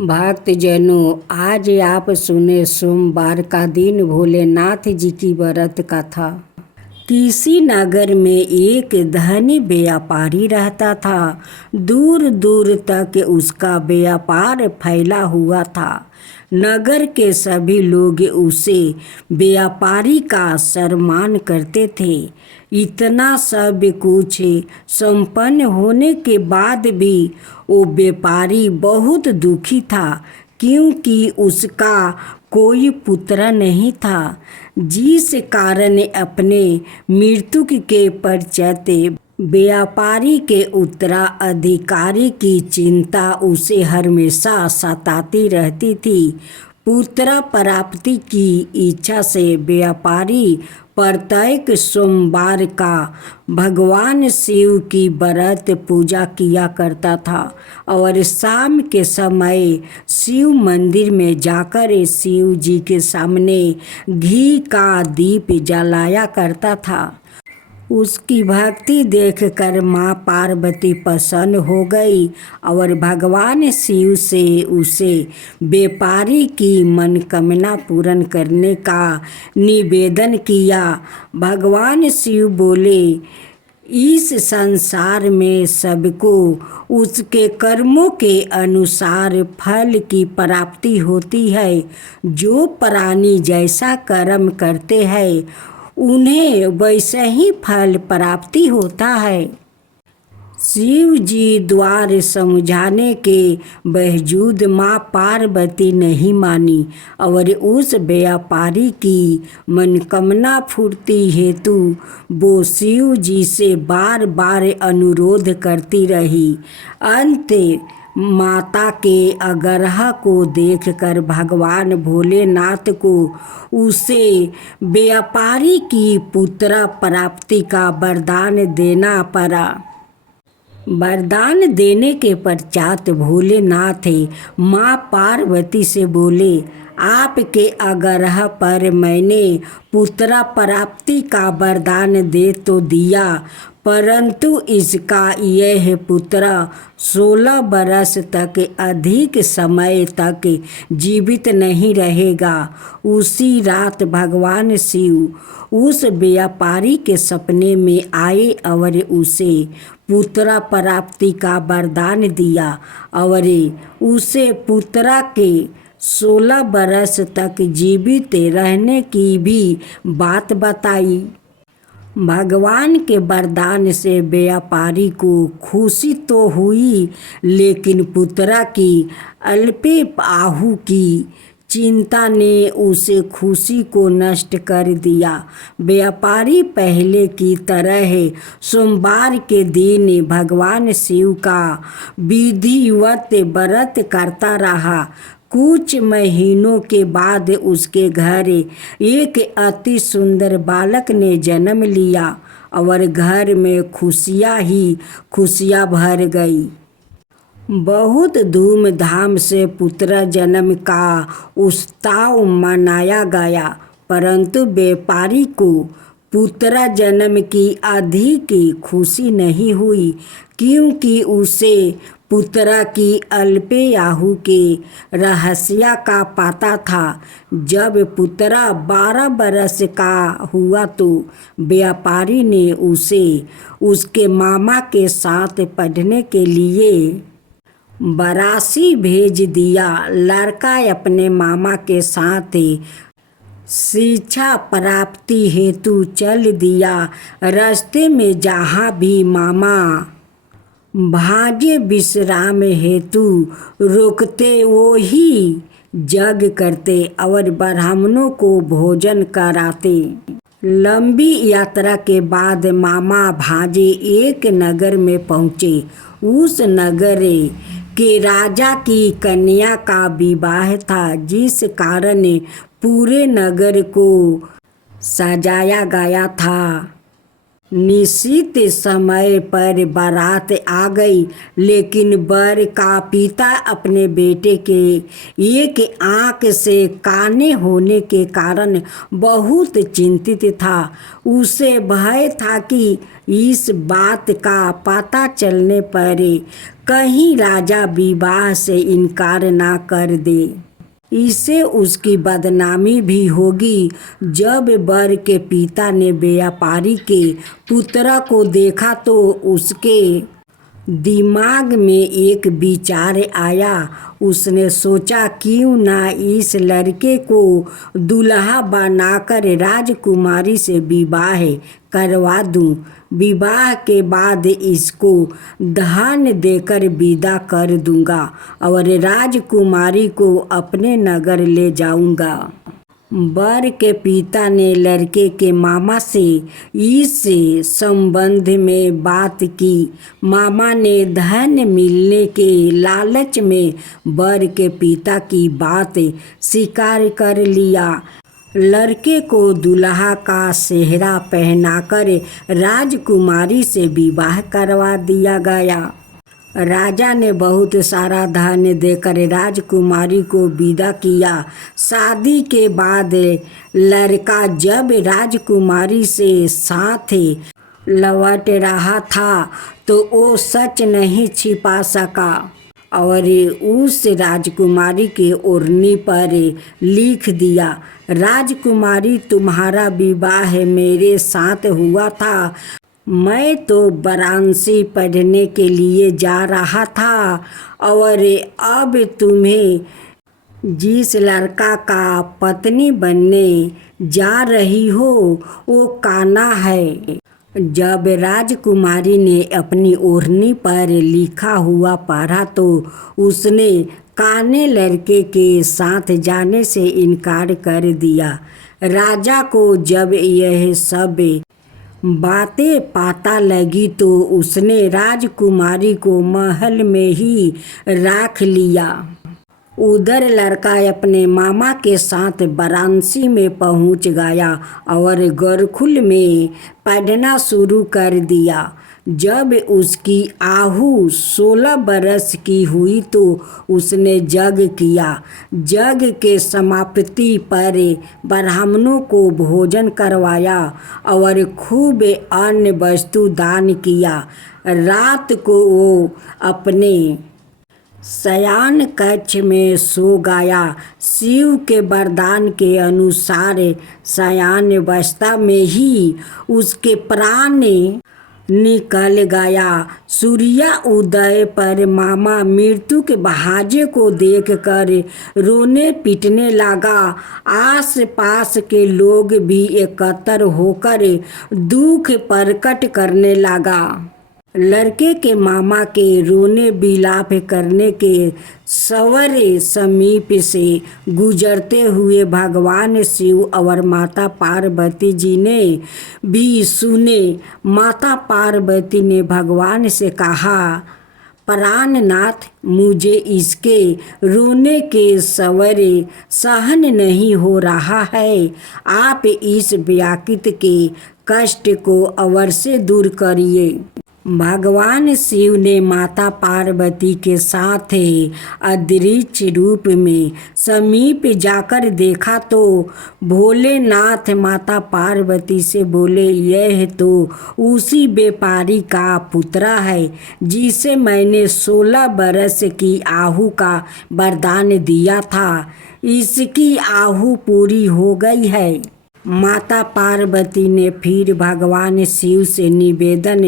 भक्तजनों, आज आप सुने सोमवार का दिन भोलेनाथ जी की व्रत कथा। किसी नगर में एक धनी व्यापारी रहता था। दूर दूर तक उसका व्यापार फैला हुआ था। नगर के सभी लोग उसे व्यापारी का सम्मान करते थे। इतना सब कुछ संपन्न होने के बाद भी वो व्यापारी बहुत दुखी था, क्योंकि उसका कोई पुत्र नहीं था, जिस कारण अपने मृत्यु के पश्चात व्यापारी के उत्तराधिकारी की चिंता उसे हमेशा सताती रहती थी। पुत्र प्राप्ति की इच्छा से व्यापारी प्रत्येक सोमवार का भगवान शिव की व्रत पूजा किया करता था और शाम के समय शिव मंदिर में जाकर शिव जी के सामने घी का दीप जलाया करता था। उसकी भक्ति देखकर माँ पार्वती प्रसन्न हो गई और भगवान शिव से उसे व्यापारी की मनोकामना पूर्ण करने का निवेदन किया। भगवान शिव बोले, इस संसार में सबको उसके कर्मों के अनुसार फल की प्राप्ति होती है। जो प्राणी जैसा कर्म करते हैं उन्हें वैसे ही फल प्राप्ति होता है। शिव जी द्वारा समझाने के बावजूद माँ पार्वती नहीं मानी और उस व्यापारी की मनोकामना पूर्ति हेतु वो शिव जी से बार बार अनुरोध करती रही। अंत माता के आग्रह को देखकर भगवान भोलेनाथ को उसे व्यापारी की पुत्र प्राप्ति का वरदान देना पड़ा। वरदान देने के पश्चात भोलेनाथ माँ पार्वती से बोले, आपके आग्रह पर मैंने पुत्र प्राप्ति का वरदान दे तो दिया, परंतु इसका यह पुत्र 16 बरस तक अधिक समय तक जीवित नहीं रहेगा। उसी रात भगवान शिव उस व्यापारी के सपने में आए और उसे पुत्र प्राप्ति का वरदान दिया और उसे पुत्र के 16 बरस तक जीवित रहने की भी बात बताई। भगवान के वरदान से व्यापारी को खुशी तो हुई, लेकिन पुत्र की अल्पायु की चिंता ने उसे खुशी को नष्ट कर दिया। व्यापारी पहले की तरह सोमवार के दिन भगवान शिव का विधिवत व्रत करता रहा। कुछ महीनों के बाद उसके घर एक अति सुंदर बालक ने जन्म लिया और घर में खुशियाँ ही खुशियाँ भर गई। बहुत धूमधाम से पुत्र जन्म का उत्सव मनाया गया, परंतु व्यापारी को पुत्र जन्म की अधिक खुशी नहीं हुई, क्योंकि उसे पुत्र की अल्पायु के रहस्य का पता था। जब पुत्र 12 बरस का हुआ तो व्यापारी ने उसे उसके मामा के साथ पढ़ने के लिए वाराणसी भेज दिया। लड़का अपने मामा के साथ शिक्षा प्राप्ति हेतु चल दिया। रास्ते में जहाँ भी मामा भांजे विश्राम हेतु रोकते वो ही यज्ञ करते और ब्राह्मणों को भोजन कराते। लंबी यात्रा के बाद मामा भांजे एक नगर में पहुँचे। उस नगर के राजा की कन्या का विवाह था, जिस कारण पूरे नगर को सजाया गया था। निश्चित समय पर बारात आ गई, लेकिन वर का पिता अपने बेटे के एक आंख से काने होने के कारण बहुत चिंतित था। उसे भय था कि इस बात का पता चलने पर कहीं राजा विवाह से इनकार ना कर दे। इससे उसकी बदनामी भी होगी। जब वर के पिता ने व्यापारी के पुत्र को देखा तो उसके दिमाग में एक विचार आया। उसने सोचा क्यों ना इस लड़के को दूल्हा बनाकर राजकुमारी से विवाह करवा दूं। विवाह के बाद इसको धन देकर विदा कर दूंगा और राजकुमारी को अपने नगर ले जाऊंगा। वर के पिता ने लड़के के मामा से इस संबंध में बात की। मामा ने धन मिलने के लालच में वर के पिता की बात स्वीकार कर लिया। लड़के को दूल्हा का सेहरा पहनाकर राजकुमारी से विवाह करवा दिया गया। राजा ने बहुत सारा धन देकर राजकुमारी को विदा किया। शादी के बाद लड़का जब राजकुमारी से साथ लौट रहा था तो वो सच नहीं छिपा सका और उस राजकुमारी के ओढ़नी पर लिख दिया, राजकुमारी तुम्हारा विवाह मेरे साथ हुआ था। मैं तो वाराणसी पढ़ने के लिए जा रहा था और अब तुम्हें जिस लड़का का पत्नी बनने जा रही हो वो काना है। जब राजकुमारी ने अपनी ओढ़नी पर लिखा हुआ पढ़ा तो उसने काने लड़के के साथ जाने से इनकार कर दिया। राजा को जब यह सब बातें पता लगी तो उसने राजकुमारी को महल में ही रख लिया। उधर लड़का अपने मामा के साथ वाराणसी में पहुंच गया और गुरुकुल में पढ़ना शुरू कर दिया। जब उसकी आयु 16 बरस की हुई तो उसने यज्ञ किया। यज्ञ के समाप्ति पर ब्राह्मणों को भोजन करवाया और खूब अन्न वस्तु दान किया। रात को वो अपने शयन कक्ष में सो गया। शिव के वरदान के अनुसार शयन अवस्था में ही उसके प्राण निकल गया। सूर्य उदय पर मामा मृत्यु के बहाजे को देखकर रोने पीटने लगा। आस पास के लोग भी एकत्र होकर दुख प्रकट करने लगा। लड़के के मामा के रोने विलाप करने के सवर समीप से गुजरते हुए भगवान शिव और माता पार्वती जी ने भी सुने। माता पार्वती ने भगवान से कहा, प्राणनाथ, मुझे इसके रोने के सवर सहन नहीं हो रहा है। आप इस व्याकुत के कष्ट को अवश्य दूर करिए। भगवान शिव ने माता पार्वती के साथ अदृश्य रूप में समीप जाकर देखा तो भोलेनाथ माता पार्वती से बोले, यह तो उसी व्यापारी का पुत्र है जिसे मैंने 16 बरस की आयु का वरदान दिया था। इसकी आयु पूरी हो गई है। माता पार्वती ने फिर भगवान शिव से निवेदन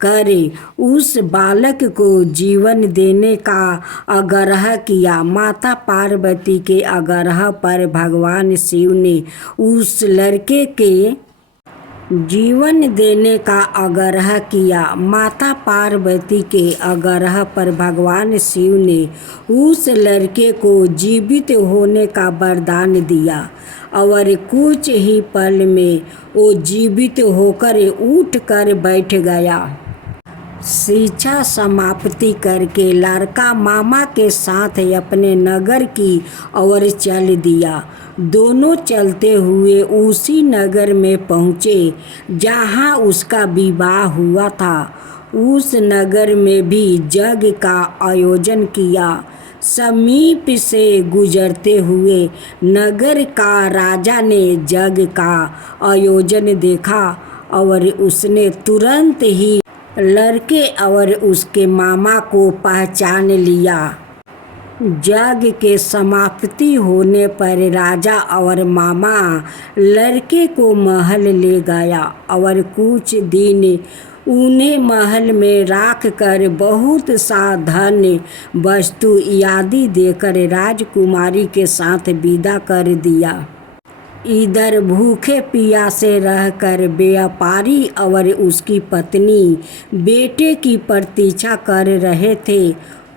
करे उस बालक को जीवन देने का आग्रह किया। माता पार्वती के आग्रह पर भगवान शिव ने उस लड़के के जीवन देने का आग्रह किया। माता पार्वती के आग्रह पर भगवान शिव ने उस लड़के को जीवित होने का वरदान दिया और कुछ ही पल में वो जीवित होकर उठ कर बैठ गया। शिक्षा समाप्ति करके लड़का मामा के साथ अपने नगर की ओर चल दिया। दोनों चलते हुए उसी नगर में पहुँचे जहाँ उसका विवाह हुआ था। उस नगर में भी यज्ञ का आयोजन किया। समीप से गुजरते हुए नगर का राजा ने यज्ञ का आयोजन देखा और उसने तुरंत ही लड़के और उसके मामा को पहचान लिया। यज्ञ के समाप्ति होने पर राजा और मामा लड़के को महल ले गया और कुछ दिन उन्हें महल में राख कर बहुत सा धन वस्तु आदि देकर राजकुमारी के साथ विदा कर दिया। इधर भूखे प्यासे रहकर व्यापारी और उसकी पत्नी बेटे की प्रतीक्षा कर रहे थे।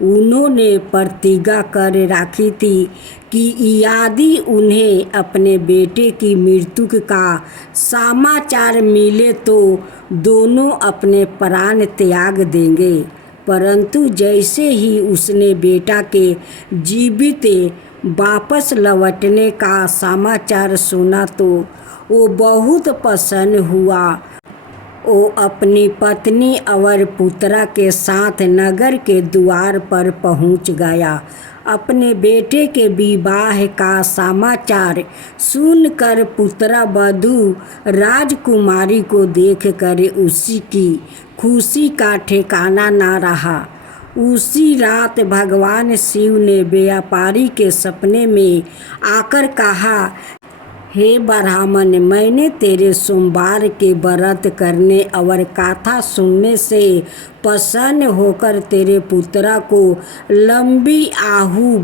उन्होंने प्रतिज्ञा कर रखी थी कि यदि उन्हें अपने बेटे की मृत्यु का समाचार मिले तो दोनों अपने प्राण त्याग देंगे। परंतु जैसे ही उसने बेटा के जीवित वापस लौटने का समाचार सुना तो वो बहुत प्रसन्न हुआ। वो अपनी पत्नी और पुत्रा के साथ नगर के द्वार पर पहुंच गया। अपने बेटे के विवाह का समाचार सुनकर पुत्रा वधू राजकुमारी को देखकर उसी की खुशी का ठिकाना न रहा। उसी रात भगवान शिव ने व्यापारी के सपने में आकर कहा, हे ब्राह्मण, मैंने तेरे सोमवार के व्रत करने और कथा सुनने से प्रसन्न होकर तेरे पुत्रा को लंबी आयु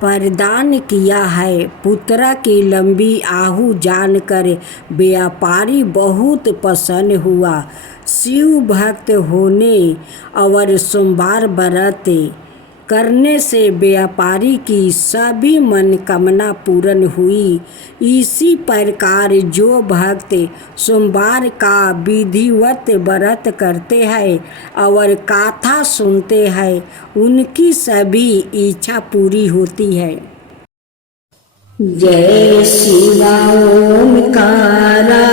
प्रदान किया है। पुत्रा की लंबी आयु जानकर व्यापारी बहुत प्रसन्न हुआ। शिव भक्त होने और सोमवार व्रत करने से व्यापारी की सभी मनोकामना पूर्ण हुई। इसी प्रकार जो भक्त सोमवार का विधिवत व्रत करते हैं और कथा सुनते हैं उनकी सभी इच्छा पूरी होती है। जय शिवा ओमकारा,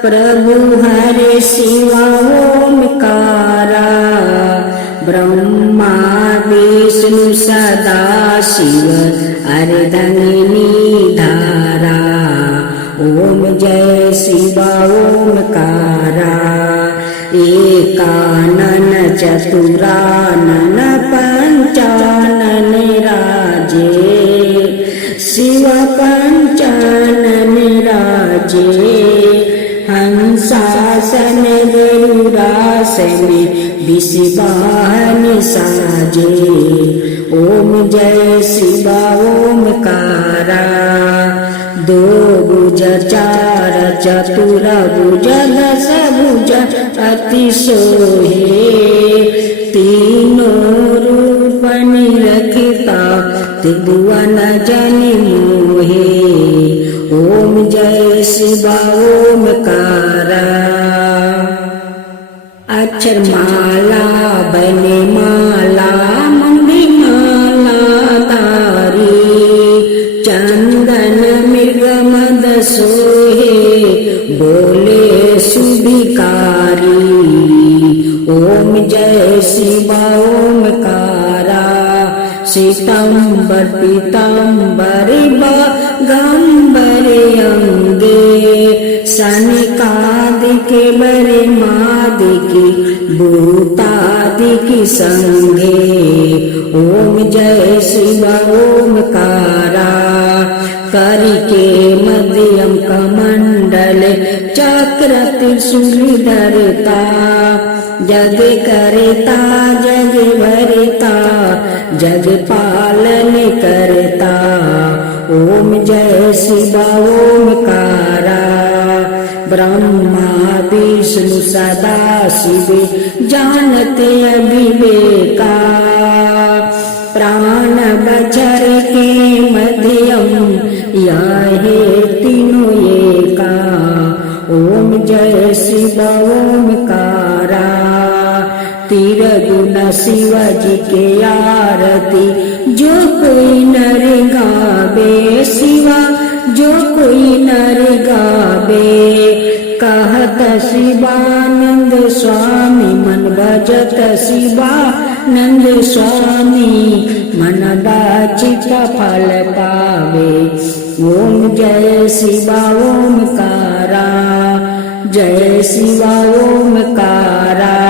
प्रभु हरे शिवा ओमकारा, ब्रह्मा विष्णु सदा शिव अर्धंगिनी धारा। ओम जय शिवा ओमकारा, एकानन चतुरानन पंचानन राजे, शिव पंचानन राजे। हंसासन गरुड़ासन विषवाहन साजे। ओम जय शिवा ओमकारा, दो भुज चार चतुर भुज दस भुज अति सोहे, तीनों रूप निरखता त्रिभुवन जन मोहे। ओम जय शिवा ओमकारा, अक्षर माला बने माला मुंडी माला तारी, चंदन मृग मद सोहे बोले सुभिकारी। ओम जय शिवा ओमकारा, श्वेतांबर पीतांबर गंबर अंगे, सनकादिक बरे मादिकी भूतादिकी संगे। ओम जय शिवा ओमकारा, करके मध्यम कमंडल चक्र त्रिशूल धरता, जग करता जग भरता जग पालन करता। ओम जय शिवा ओमकारा, ब्रह्मा विष्णु सदा शिव जानते अविवेका, प्राण बचर के मध्यम याहे तीनों एका। ओम जय शिवा ओमकारा, तीर गुण शिव जी के आरती जो कोई नर गावे शिवा जो कोई नर गावे कहत शिवानंद स्वामी मन भजत शिवानंद स्वामी मन वांछित फल पावे। ओम जय शिवा ओमकारा जय शिवा ओमकारा।